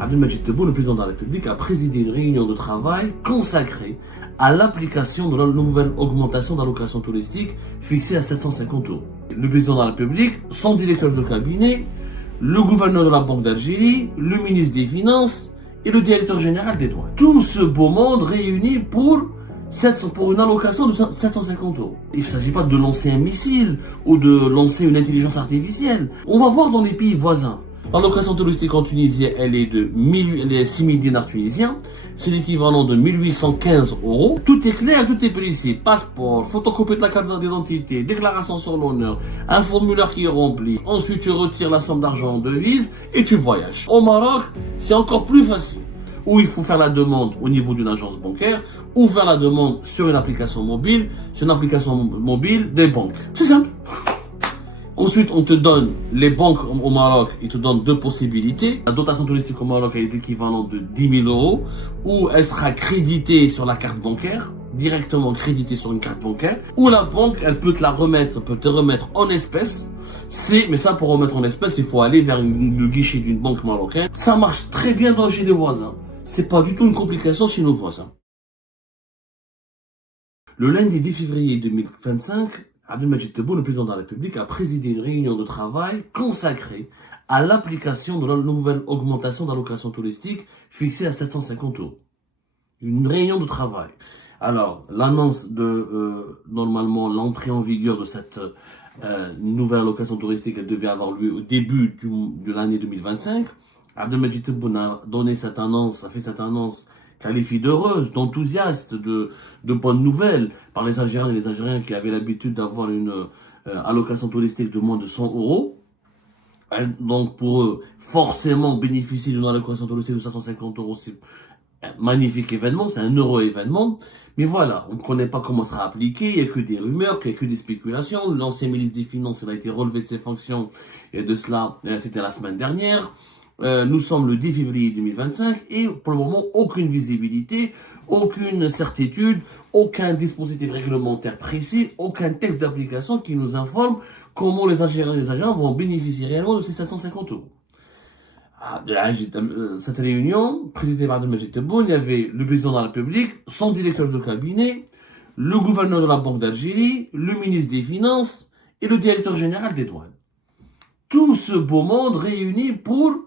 Abdelmadjid Tebboune, le président de la République, a présidé une réunion de travail consacrée à l'application de la nouvelle augmentation d'allocation touristique fixée à 750 euros. Le président de la République, son directeur de cabinet, le gouverneur de la Banque d'Algérie, le ministre des Finances et le directeur général des douanes. Tout ce beau monde réuni pour une allocation de 750 euros. Il ne s'agit pas de lancer un missile ou de lancer une intelligence artificielle. On va voir dans les pays voisins. L'allocation touristique en Tunisie, elle est de 6 000 dinars tunisiens. C'est l'équivalent de 1815 euros. Tout est clair, tout est précis. Passeport, photocopie de la carte d'identité, déclaration sur l'honneur, un formulaire qui est rempli. Ensuite, tu retires la somme d'argent en devise et tu voyages. Au Maroc, c'est encore plus facile. Où il faut faire la demande au niveau d'une agence bancaire, ou faire la demande sur une application mobile, des banques. C'est simple. Ensuite, on te donne, les banques au Maroc, ils te donnent deux possibilités. La dotation touristique au Maroc, elle est équivalent de 10 000 euros, ou elle sera créditée sur la carte bancaire, directement créditée sur une carte bancaire, ou la banque, elle peut te remettre en espèces. Mais ça, pour remettre en espèces, il faut aller vers le guichet d'une banque marocaine. Ça marche très bien chez les voisins. C'est pas du tout une complication chez nos voisins. Le lundi 10 février 2025, Abdelmadjid Tebboune, le président de la République, a présidé une réunion de travail consacrée à l'application de la nouvelle augmentation d'allocation touristique fixée à 750 euros. Une réunion de travail. Alors, l'annonce de, normalement, l'entrée en vigueur de cette nouvelle allocation touristique, elle devait avoir lieu au début de l'année 2025. Abdelmadjid Tebboune a fait cette annonce qualifiée d'heureuse, d'enthousiaste, de bonnes nouvelles par les Algériens et les Algériens qui avaient l'habitude d'avoir une allocation touristique de moins de 100 euros. Donc pour eux, forcément bénéficier d'une allocation touristique de 750 euros, c'est un magnifique événement, c'est un heureux événement. Mais voilà, on ne connaît pas comment ça sera appliqué, il n'y a que des rumeurs, il n'y a que des spéculations. L'ancien ministre des Finances, il a été relevé de ses fonctions, et de cela, c'était la semaine dernière. Nous sommes le 10 février 2025 et pour le moment, aucune visibilité, aucune certitude, aucun dispositif réglementaire précis, aucun texte d'application qui nous informe comment les Algériens et les Algériens vont bénéficier réellement de ces 750 euros. Cette réunion, présidée par Abdelmadjid Tebboune, il y avait le président de la République, son directeur de cabinet, le gouverneur de la Banque d'Algérie, le ministre des Finances et le directeur général des douanes. Tout ce beau monde réuni pour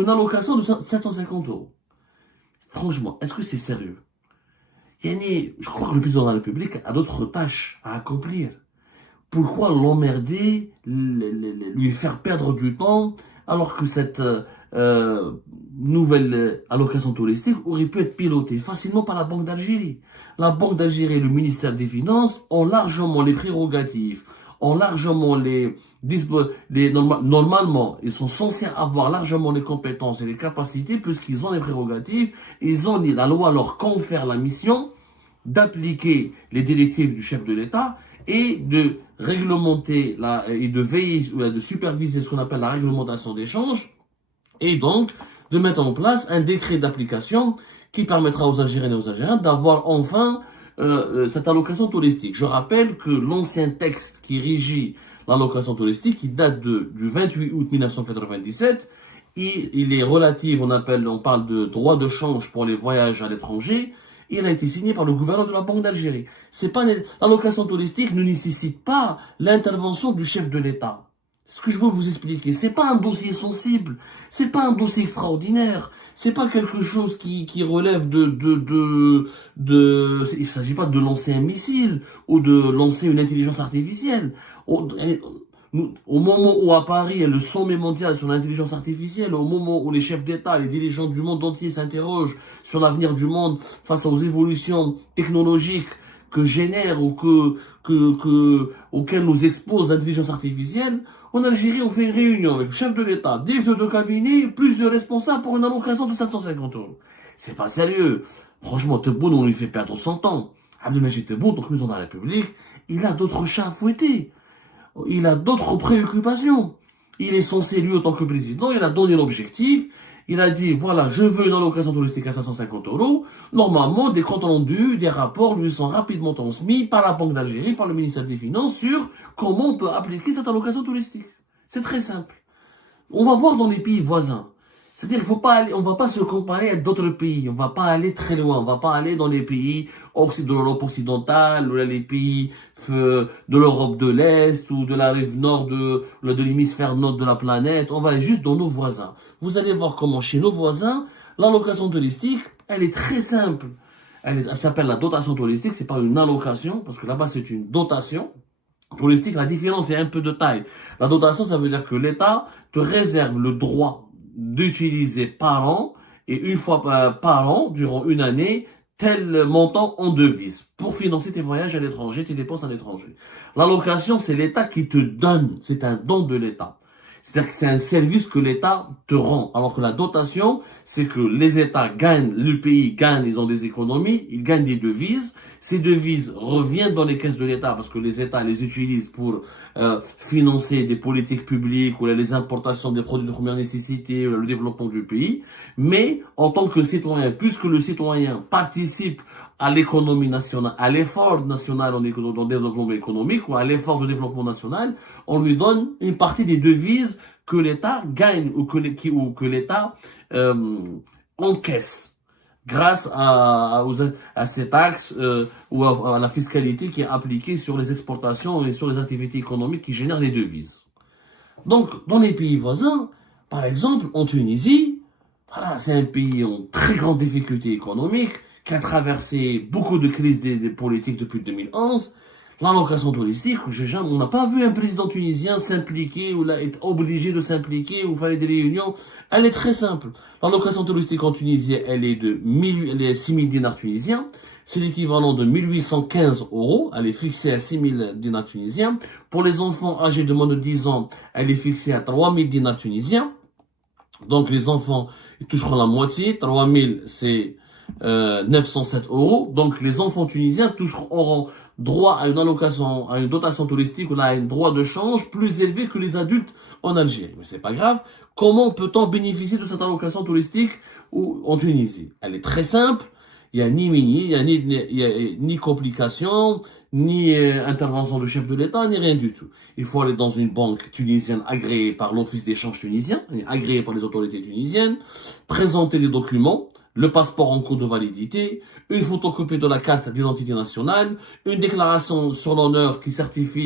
une allocation de 750 euros. Franchement, est-ce que c'est sérieux? Je crois que le président de la République a d'autres tâches à accomplir. Pourquoi l'emmerder, lui faire perdre du temps, alors que cette nouvelle allocation touristique aurait pu être pilotée facilement par la Banque d'Algérie. La Banque d'Algérie et le ministère des Finances ont largement les prérogatives, ont largement normalement, ils sont censés avoir largement les compétences et les capacités puisqu'ils ont les prérogatives, la loi leur confère la mission d'appliquer les directives du chef de l'État et de réglementer et de veiller ou de superviser ce qu'on appelle la réglementation d'échange et donc de mettre en place un décret d'application qui permettra aux Algériennes et aux Algériens d'avoir enfin cette allocation touristique. Je rappelle que l'ancien texte qui régit l'allocation touristique, qui date du 28 août 1997, il est relatif, on parle de droit de change pour les voyages à l'étranger, il a été signé par le gouverneur de la Banque d'Algérie. L'allocation touristique ne nécessite pas l'intervention du chef de l'État. C'est ce que je veux vous expliquer. C'est pas un dossier sensible, c'est pas un dossier extraordinaire, c'est pas quelque chose qui relève il s'agit pas de lancer un missile ou de lancer une intelligence artificielle. Au moment où à Paris il y a le sommet mondial sur l'intelligence artificielle, au moment où les chefs d'État, les dirigeants du monde entier s'interrogent sur l'avenir du monde face aux évolutions technologiques que génère ou auxquelles nous expose l'intelligence artificielle, en Algérie, on fait une réunion avec le chef de l'État, directeur de cabinet, plusieurs responsables pour une allocation de 750 euros. C'est pas sérieux. Franchement, Tebboune, on lui fait perdre son temps. Abdelmadjid Tebboune, donc président de la République, il a d'autres chats à fouetter. Il a d'autres préoccupations. Il est censé, lui, en tant que président, il a donné l'objectif. Il a dit, voilà, je veux une allocation touristique à 550 euros. Normalement, des comptes rendus, des rapports lui sont rapidement transmis par la Banque d'Algérie, par le ministère des Finances sur comment on peut appliquer cette allocation touristique. C'est très simple. On va voir dans les pays voisins. C'est-à-dire qu'il faut pas aller, on va pas se comparer à d'autres pays. On va pas aller très loin. On va pas aller dans les pays de l'Europe occidentale, ou les pays de l'Europe de l'Est, ou de la rive nord de l'hémisphère nord de la planète. On va juste dans nos voisins. Vous allez voir comment chez nos voisins, l'allocation touristique, elle est très simple. Elle s'appelle la dotation touristique. C'est pas une allocation, parce que là-bas c'est une dotation touristique. La différence est un peu de taille. La dotation, ça veut dire que l'État te réserve le droit d'utiliser par an et une fois par an, durant une année, tel montant en devises pour financer tes voyages à l'étranger, tes dépenses à l'étranger. L'allocation, c'est l'État qui te donne, c'est un don de l'État. C'est-à-dire que c'est un service que l'État te rend. Alors que la dotation, c'est que les États gagnent, le pays gagne, ils ont des économies, ils gagnent des devises. Ces devises reviennent dans les caisses de l'État parce que les États les utilisent pour financer des politiques publiques ou les importations des produits de première nécessité, ou le développement du pays. Mais en tant que citoyen, puisque le citoyen participe à l'économie nationale, à l'effort national en développement économique ou à l'effort de développement national, on lui donne une partie des devises que l'État gagne ou que l'État encaisse grâce à ces taxes ou à la fiscalité qui est appliquée sur les exportations et sur les activités économiques qui génèrent les devises. Donc, dans les pays voisins, par exemple, en Tunisie, voilà, c'est un pays en très grande difficulté économique, qui a traversé beaucoup de crises des politiques depuis 2011. L'allocation touristique, on n'a pas vu un président tunisien s'impliquer ou là, être obligé de s'impliquer ou faire des réunions. Elle est très simple. L'allocation touristique en Tunisie, elle est de 6 000 dinars tunisiens. C'est l'équivalent de 1815 euros. Elle est fixée à 6 000 dinars tunisiens. Pour les enfants âgés de moins de 10 ans, elle est fixée à 3 000 dinars tunisiens. Donc les enfants, ils toucheront la moitié. 3 000, c'est 907 euros. Donc les enfants tunisiens auront droit à une allocation, à une dotation touristique ou à un droit de change plus élevé que les adultes en Algérie. Mais c'est pas grave. Comment peut-on bénéficier de cette allocation touristique en Tunisie? Elle est très simple. Il y a ni complications, ni intervention de chef de l'État, ni rien du tout. Il faut aller dans une banque tunisienne agréée par l'Office d'échange tunisien, agréée par les autorités tunisiennes, présenter les documents, le passeport en cours de validité, une photocopie de la carte d'identité nationale, une déclaration sur l'honneur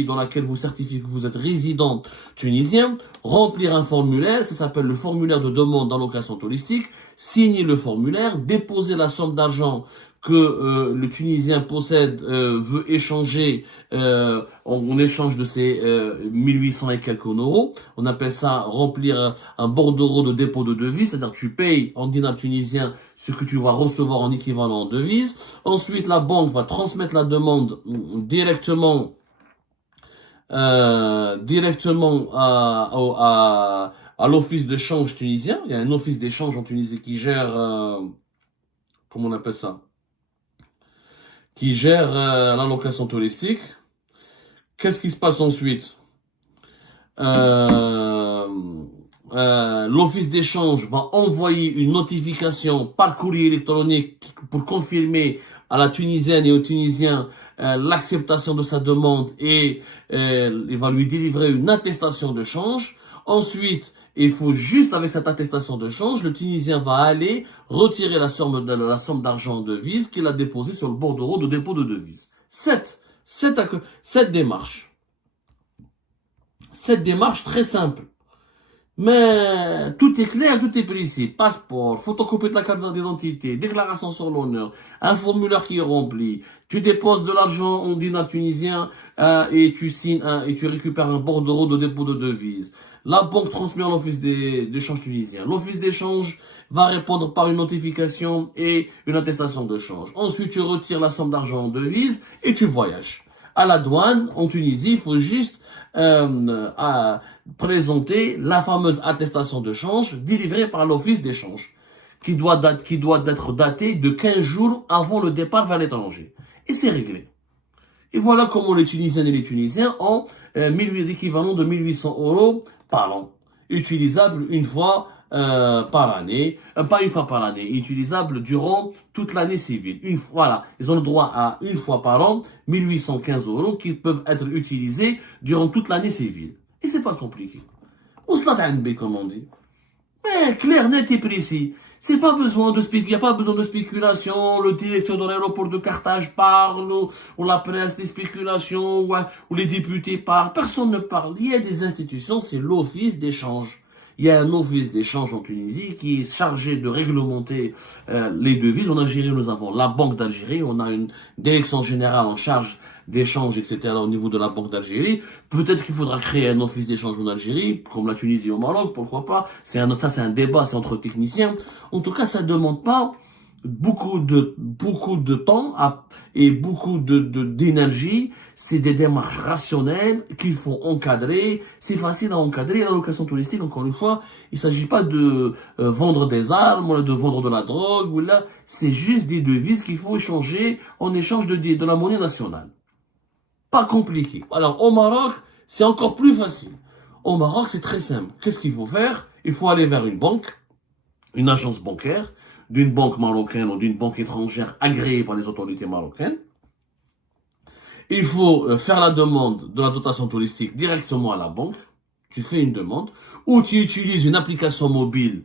dans laquelle vous certifiez que vous êtes résident tunisien, remplir un formulaire, ça s'appelle le formulaire de demande d'allocation touristique, signer le formulaire, déposer la somme d'argent que le Tunisien possède, veut échanger en échange de ces 1800 et quelques euros. On appelle ça remplir un bordereau de dépôt de devise, c'est-à-dire que tu payes en dinars tunisiens ce que tu vas recevoir en équivalent en devise. Ensuite, la banque va transmettre la demande directement à l'office d'échange tunisien. Il y a un office d'échange en Tunisie qui gère, comment on appelle ça, qui gère l'allocation touristique. Qu'est-ce qui se passe ensuite? L'office d'échange va envoyer une notification par courrier électronique pour confirmer à la Tunisienne et aux Tunisiens l'acceptation de sa demande et il va lui délivrer une attestation de change. Ensuite, il faut juste avec cette attestation de change, le Tunisien va aller retirer la somme d'argent en devise qu'il a déposée sur le bordereau de dépôt de devise. Cette démarche. Cette démarche très simple. Mais tout est clair, tout est précis. Passeport, photocopie de la carte d'identité, déclaration sur l'honneur, un formulaire qui est rempli. Tu déposes de l'argent en dinars tunisiens et tu signes et tu récupères un bordereau de dépôt de devise. La banque transmet à l'office d'échange tunisien. L'office d'échange va répondre par une notification et une attestation de change. Ensuite, tu retires la somme d'argent en devise et tu voyages. À la douane, en Tunisie, il faut juste présenter la fameuse attestation de change délivrée par l'office d'échange, qui doit être datée de 15 jours avant le départ vers l'étranger. Et c'est réglé. Et voilà comment les Tunisiennes et les Tunisiens ont l'équivalent de 1800 euros par an, utilisable une fois par année, pas une fois par année, utilisable durant toute l'année civile. Voilà, ils ont le droit à une fois par an 1815 euros qui peuvent être utilisés durant toute l'année civile. Et c'est pas compliqué. On se l'a comme on dit. Mais clair, net et précis. C'est pas besoin de il y a pas besoin de spéculation. Le directeur de l'aéroport de Carthage parle, ou la presse des spéculations, ou les députés parlent. Personne ne parle. Il y a des institutions, c'est l'office d'échange. Il y a un office d'échange en Tunisie qui est chargé de réglementer les devises. En Algérie, nous avons la Banque d'Algérie. On a une direction générale en charge d'échange, etc. au niveau de la Banque d'Algérie. Peut-être qu'il faudra créer un office d'échange en Algérie, comme la Tunisie au Maroc, pourquoi pas. C'est un débat, c'est entre techniciens. En tout cas, ça demande pas beaucoup de temps et beaucoup d'énergie. C'est des démarches rationnelles qu'il faut encadrer. C'est facile à encadrer. La location touristique, encore une fois, il s'agit pas de vendre des armes, ou de vendre de la drogue, ou là, c'est juste des devises qu'il faut échanger en échange de la monnaie nationale. Pas compliqué. Alors, au Maroc, c'est encore plus facile. Au Maroc, c'est très simple. Qu'est-ce qu'il faut faire? Il faut aller vers une banque, une agence bancaire, d'une banque marocaine ou d'une banque étrangère agréée par les autorités marocaines. Il faut faire la demande de la dotation touristique directement à la banque. Tu fais une demande. Ou tu utilises une application mobile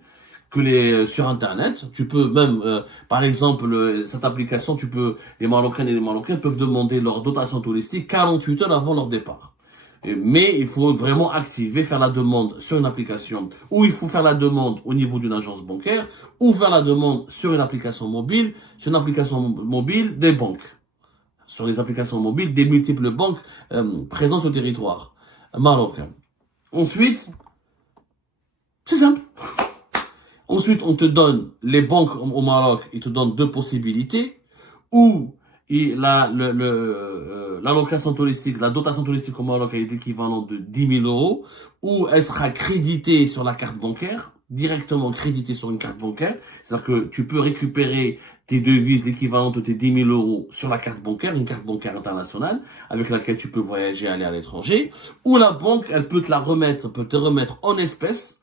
sur Internet. Tu peux même, par exemple, cette application, les Marocaines et les Marocains peuvent demander leur dotation touristique 48 heures avant leur départ. Mais il faut vraiment faire la demande sur une application, ou il faut faire la demande au niveau d'une agence bancaire, ou faire la demande sur une application mobile, des banques. Sur les applications mobiles des multiples banques présentes sur le territoire marocain. Ensuite, c'est simple. Ensuite, on te donne, les banques au Maroc, ils te donnent deux possibilités, ou la location touristique, la dotation touristique au Maroc est équivalent de 10 000 euros, ou elle sera créditée sur la carte bancaire, directement créditée sur une carte bancaire, c'est-à-dire que tu peux récupérer tes devises, l'équivalent de tes 10 000 euros sur la carte bancaire, une carte bancaire internationale, avec laquelle tu peux voyager, aller à l'étranger, ou la banque, elle peut te remettre en espèces.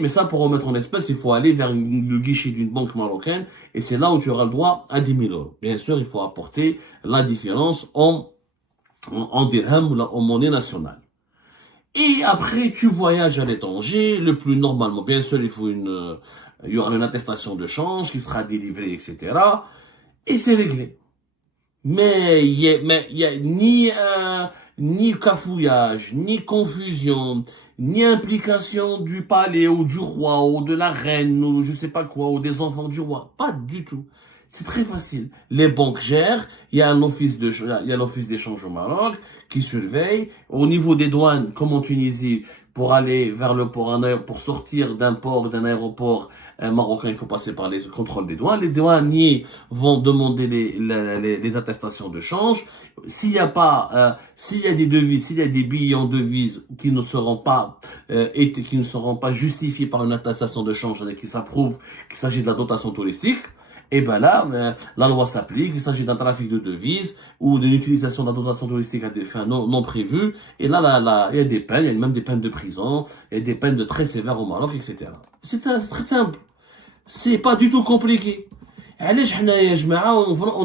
Mais ça, pour remettre en espèces, il faut aller vers le guichet d'une banque marocaine, et c'est là où tu auras le droit à 10 000 euros. Bien sûr, il faut apporter la différence en dirham ou en monnaie nationale. Et après, tu voyages à l'étranger, le plus normalement. Bien sûr, il y aura une attestation de change qui sera délivrée, etc. Et c'est réglé. Mais il y a ni cafouillage, ni confusion, ni implication du palais ou du roi ou de la reine ou je sais pas quoi ou des enfants du roi. Pas du tout. C'est très facile. Les banques gèrent, il y a l'office d'échange au Maroc qui surveille. Au niveau des douanes, comme en Tunisie, pour aller vers le port, pour sortir d'un aéroport marocain, il faut passer par les contrôles des douanes. Les douaniers vont demander les attestations de change. S'il y a des devises, s'il y a des billets en devises qui ne seront pas justifiés par une attestation de change, c'est-à-dire qui s'approuve qu'il s'agit de la dotation touristique, et ben là, la loi s'applique, il s'agit d'un trafic de devises ou d'une utilisation de la dotation touristique à des fins non prévues. Et là, il y a des peines, il y a même des peines de prison, il y a des peines de très sévères au Maroc, etc. C'est très simple. C'est pas du tout compliqué. En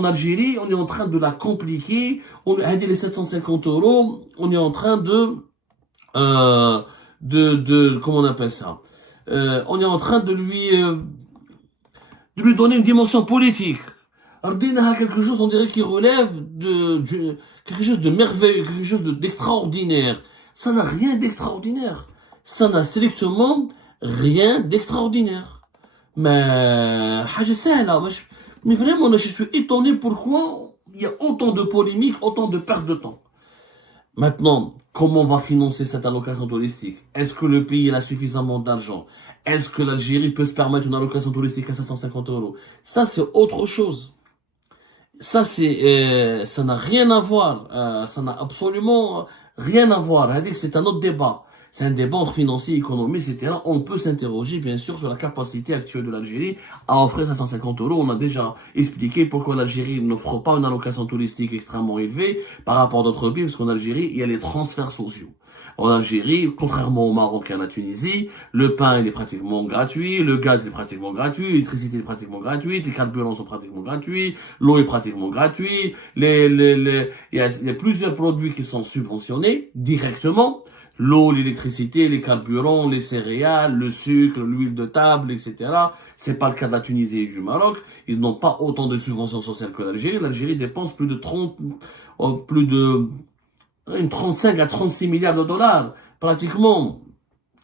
Algérie, on est en train de la compliquer. On a dit les 750 euros, on est en train comment on appelle ça? On est en train de lui donner une dimension politique. Ardina a quelque chose, on dirait, qui relève quelque chose de merveilleux, quelque chose d'extraordinaire. Ça n'a rien d'extraordinaire. Ça n'a strictement rien d'extraordinaire. Mais vraiment, je suis étonné pourquoi il y a autant de polémiques, autant de pertes de temps. Maintenant, comment on va financer cette allocation touristique? Est-ce que le pays a suffisamment d'argent? Est-ce que l'Algérie peut se permettre une allocation touristique à 750 euros? Ça, c'est autre chose. Ça, ça n'a rien à voir. Ça n'a absolument rien à voir. C'est un autre débat. C'est un débat entre financiers, économie, etc. On peut s'interroger, bien sûr, sur la capacité actuelle de l'Algérie à offrir 750 euros. On a déjà expliqué pourquoi l'Algérie n'offre pas une allocation touristique extrêmement élevée par rapport à d'autres pays, parce qu'en Algérie, il y a les transferts sociaux. En Algérie, contrairement au Maroc et à la Tunisie, le pain, il est pratiquement gratuit, le gaz est pratiquement gratuit, l'électricité est pratiquement gratuite, les carburants sont pratiquement gratuits, l'eau est pratiquement gratuite, il y a plusieurs produits qui sont subventionnés directement. L'eau, l'électricité, les carburants, les céréales, le sucre, l'huile de table, etc. C'est pas le cas de la Tunisie et du Maroc. Ils n'ont pas autant de subventions sociales que l'Algérie. L'Algérie dépense plus de 35 à 36 milliards de dollars, pratiquement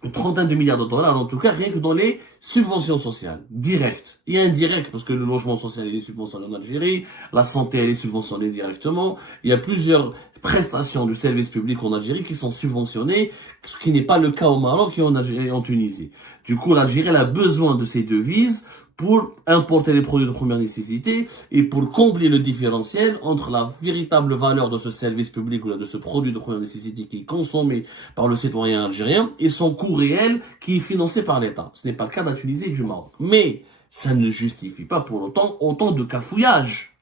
une trentaine de milliards de dollars, en tout cas, rien que dans les subventions sociales, directes et indirectes, parce que le logement social est subventionné en Algérie, la santé elle est subventionnée directement, il y a plusieurs prestations de services publics en Algérie qui sont subventionnées, ce qui n'est pas le cas au Maroc et en Algérie et en Tunisie. Du coup, l'Algérie elle a besoin de ces devises pour importer les produits de première nécessité et pour combler le différentiel entre la véritable valeur de ce service public ou de ce produit de première nécessité qui est consommé par le citoyen algérien et son coût réel qui est financé par l'État. Ce n'est pas le cas de la Tunisie et du Maroc. Mais ça ne justifie pas pour autant de cafouillage.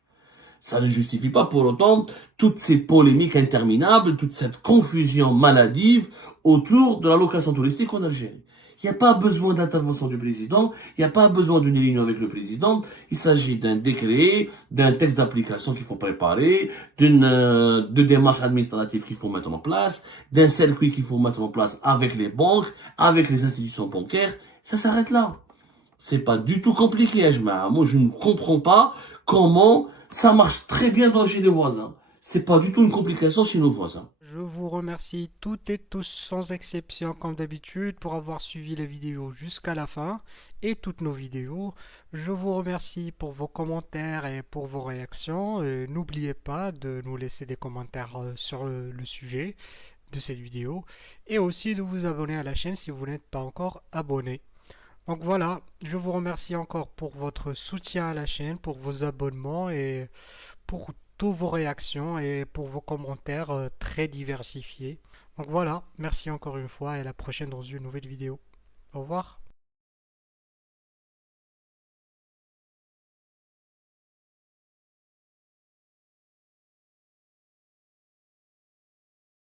Ça ne justifie pas pour autant toutes ces polémiques interminables, toute cette confusion maladive autour de la location touristique en Algérie. Il n'y a pas besoin d'intervention du président, il n'y a pas besoin d'une réunion avec le président, il s'agit d'un décret, d'un texte d'application qu'il faut préparer, de démarches administratives qu'il faut mettre en place, d'un circuit qu'il faut mettre en place avec les banques, avec les institutions bancaires, ça s'arrête là. C'est pas du tout compliqué, Ajma. Moi, je ne comprends pas comment ça marche très bien chez les voisins. C'est pas du tout une complication chez nos voisins. Je vous remercie toutes et tous sans exception comme d'habitude pour avoir suivi la vidéo jusqu'à la fin et toutes nos vidéos. Je vous remercie pour vos commentaires et pour vos réactions. N'oubliez pas de nous laisser des commentaires sur le sujet de cette vidéo et aussi de vous abonner à la chaîne si vous n'êtes pas encore abonné. Donc voilà, je vous remercie encore pour votre soutien à la chaîne, pour vos abonnements et pour toutes vos réactions et pour vos commentaires très diversifiés. Donc voilà, merci encore une fois et à la prochaine dans une nouvelle vidéo. Au revoir.